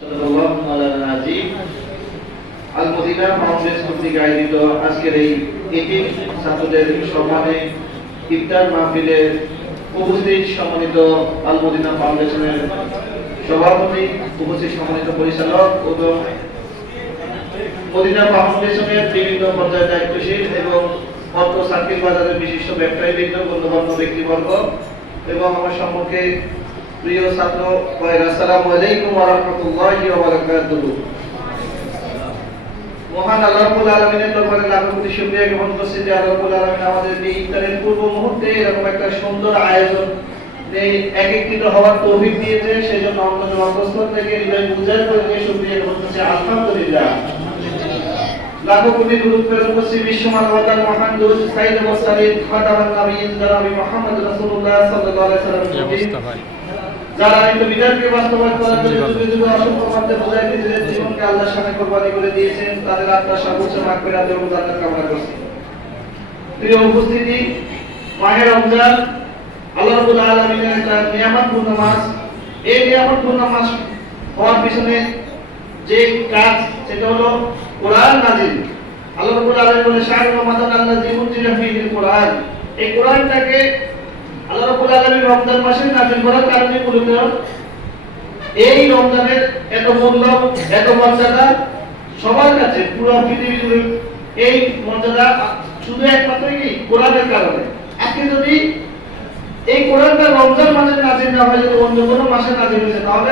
আল Medina foundation কর্তৃক আয়োজিত আজকের এই এতিম ছাত্রদের সম্মানে ইফতার মাহফিলে উপস্থিত সম্মানিত আল মদিনা ফাউন্ডেশনের সভাপতি, উপস্থিত সম্মানিত পরিচালক এবং মদিনা ফাউন্ডেশনের বিভিন্ন পর্যায়ে দায়িত্বশীল এবং অর্থ সার্কিট বাজারের বিশিষ্ট ব্যবসায়ীবৃন্দ, গণ্যমান্য ব্যক্তিবর্গ এবং আমার সম্মুখে প্রিয় ছাত্র ভাইরা, আসসালামু আলাইকুম ওয়া রাহমাতুল্লাহি ওয়া বারাকাতুহু। মহান আল্লাহ রাব্বুল আলামিনের দরবারে লাখ কোটি শুকরিয়া জ্ঞাপন করছি যে আল্লাহ রাব্বুল আলামিন আমাদের এই ইফতারের পূর্ব মুহূর্তে এরকম একটা সুন্দর আয়োজন একত্রিত হওয়ার তৌফিক দিয়েছে। সেজন্য আমরা অন্তঃস্থল থেকে হৃদয় উজাড় করে দিয়ে শুকরিয়া জ্ঞাপন করছি, আলহামদুলিল্লাহ। লাখ কোটি দুরূদ প্রেরণ করছি বিশ্ব মানবতার মহান দূত সাইয়্যিদ মুরসালিন খাতামুন নবিয়্যিন জনাব মুহাম্মদ রাসূলুল্লাহ সাল্লাল্লাহু আলাইহি ওয়াসাল্লাম, যারা এই বিধানকে বাস্তবায়ন করার জন্য যুগে যুগে অসংখ্য মাত্রায় বোঝাই নিজেদের জীবনকে আল্লাহর সামনে কুরবানি করে দিয়েছেন, তাদের আত্মার সর্বোচ্চ মাগফিরাত এবং জান্নাত কামনা করছি। প্রিয় উপস্থিতি, মাহে রমজান আল্লাহ রাব্বুল আলামিনের একটা নিয়ামতপূর্ণ মাস। এই নিয়ামতপূর্ণ মাস হওয়ার পিছনে যে কাজ, সেটা হলো কোরআন নাযিল। আল্লাহ রাব্বুল আলামিন বলে শাহরুর রমাদান আল্লাযী উনজিলা ফীহিল কোরআন। এই কোরআনটাকে আল্লাহ রাব্বুল আলামিন রমজান মাসে নাযিল করার কারণে মূলত এই রমজানের এত মূল্য, এত মর্যাদা সবার কাছে, পুরো পৃথিবী জুড়ে এই মর্যাদা শুধু একমাত্র কি কোরআনের কারণে। আজকে যদি এই কোরআনটা রমজান মাসে নাযিল না হয়, যদি অন্য কোনো মাসে নাযিল হয়েছে, তাহলে